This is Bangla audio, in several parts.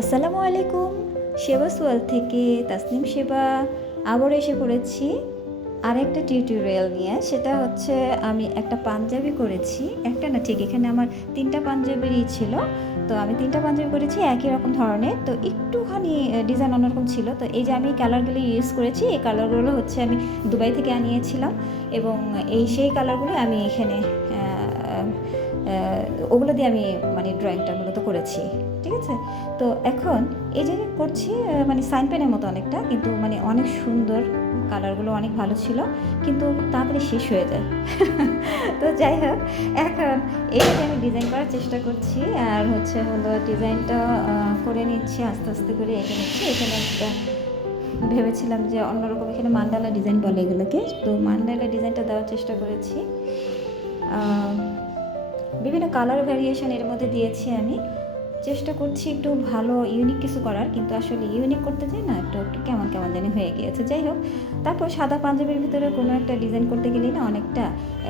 আসসালামু আলাইকুম। সেবা সোয়াল থেকে তাসনিম সেবা আবার এসে পড়েছি আরেকটা টিউটোরিয়াল নিয়ে। সেটা হচ্ছে আমি একটা পাঞ্জাবি করেছি, একটা না ঠিক এখানে আমার 3টা পাঞ্জাবিরই ছিল। তো আমি 3টা পাঞ্জাবি করেছি একই রকম ধরনের, তো একটুখানি ডিজাইন অন্যরকম ছিল। তো এই যে আমি কালারগুলো ইউজ করেছি, এই কালারগুলো হচ্ছে আমি দুবাই থেকে আনিয়েছিলাম এবং সেই কালারগুলো আমি এখানে ওগুলো দিয়ে আমি মানে ড্রয়িংটা মূলত করেছি, ঠিক আছে। তো এখন এই যে করছি মানে সাইন পেনের মতো অনেকটা, কিন্তু মানে অনেক সুন্দর, কালারগুলো অনেক ভালো ছিল, কিন্তু তাড়াতাড়ি শেষ হয়ে যায়। তো যাই হোক, এখন এইটাকে আমি ডিজাইন করার চেষ্টা করছি, আর হলো ডিজাইনটা করে নিচ্ছি আস্তে আস্তে করে এঁকে নিচ্ছি। এখানে একটা ভেবেছিলাম যে অন্যরকম, এখানে মান্ডালা ডিজাইন বলে এগুলোকে, তো মান্ডালা ডিজাইনটা দেওয়ার চেষ্টা করেছি। বিভিন্ন কালার ভ্যারিয়েশন এর মধ্যে দিয়েছি। আমি চেষ্টা করছি একটু ভালো ইউনিক কিছু করার, কিন্তু আসলে ইউনিক করতে চাই না, একটু একটু কেমন কেমন জানি হয়ে গিয়েছে। যাই হোক, তারপর সাদা পাঞ্জাবির ভিতরে কোনো একটা ডিজাইন করতে গেলেই না অনেকটা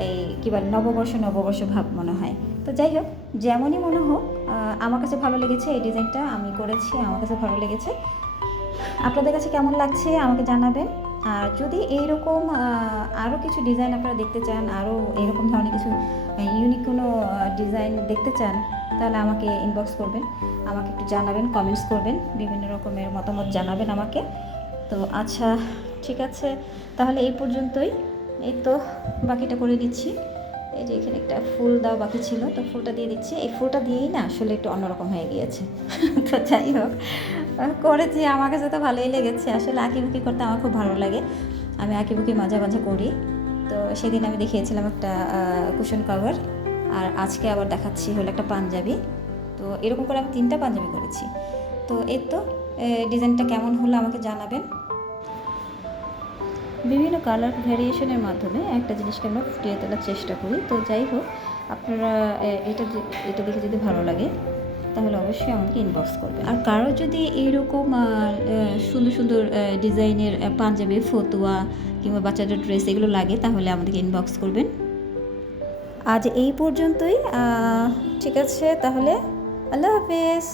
এই কী বলে নববর্ষ ভাব মনে হয়। তো যাই হোক, যেমনই মনে হোক, আমার কাছে ভালো লেগেছে এই ডিজাইনটা আমি করেছি, আমার কাছে ভালো লেগেছে। আপনাদের কাছে কেমন লাগছে আমাকে জানাবেন। আর যদি এইরকম আরও কিছু ডিজাইন আপনারা দেখতে চান, আরও এইরকম ধরনের কিছু ইউনিক কোনো ডিজাইন দেখতে চান, তাহলে আমাকে ইনবক্স করবেন, আমাকে একটু জানাবেন, কমেন্টস করবেন, বিভিন্ন রকমের মতামত জানাবেন আমাকে। তো আচ্ছা, ঠিক আছে, তাহলে এই পর্যন্তই। এই তো বাকিটা করে দিচ্ছি। এই যে এখানে একটা ফুল দেওয়া বাকি ছিল, তো ফুলটা দিয়ে দিচ্ছি। এই ফুলটা দিয়েই না আসলে একটু অন্যরকম হয়ে গিয়েছে। তো যাই হোক, করেছি, আমার কাছে তো ভালোই লেগেছে। আসলে আঁকিবুকি করতে আমার খুব ভালো লাগে, আমি আঁকিবুকি মাঝে মাঝে করি। তো সেদিন আমি দেখিয়েছিলাম একটা কুশন কভার, আর আজকে আবার দেখাচ্ছি হলো একটা পাঞ্জাবি। তো এরকম করে আমি 3টা পাঞ্জাবি করেছি। তো এই তো ডিজাইনটা কেমন হলো আমাকে জানাবেন। বিভিন্ন কালার ভ্যারিয়েশনের মাধ্যমে একটা জিনিসকে আমরা ফুটিয়ে তোলার চেষ্টা করি। তো যাই হোক, আপনারা এটা দেখে যদি ভালো লাগে তাহলে অবশ্যই আমাকে ইনবক্স করবেন। আর কারো যদি এইরকম সুন্দর সুন্দর ডিজাইনের পাঞ্জাবি, ফতুয়া কিংবা বাচ্চাদের ড্রেস এগুলো লাগে, তাহলে আমাদেরকে ইনবক্স করবেন। আজ এই পর্যন্তই, ঠিক আছে, তাহলে আল্লাহ হাফেজ।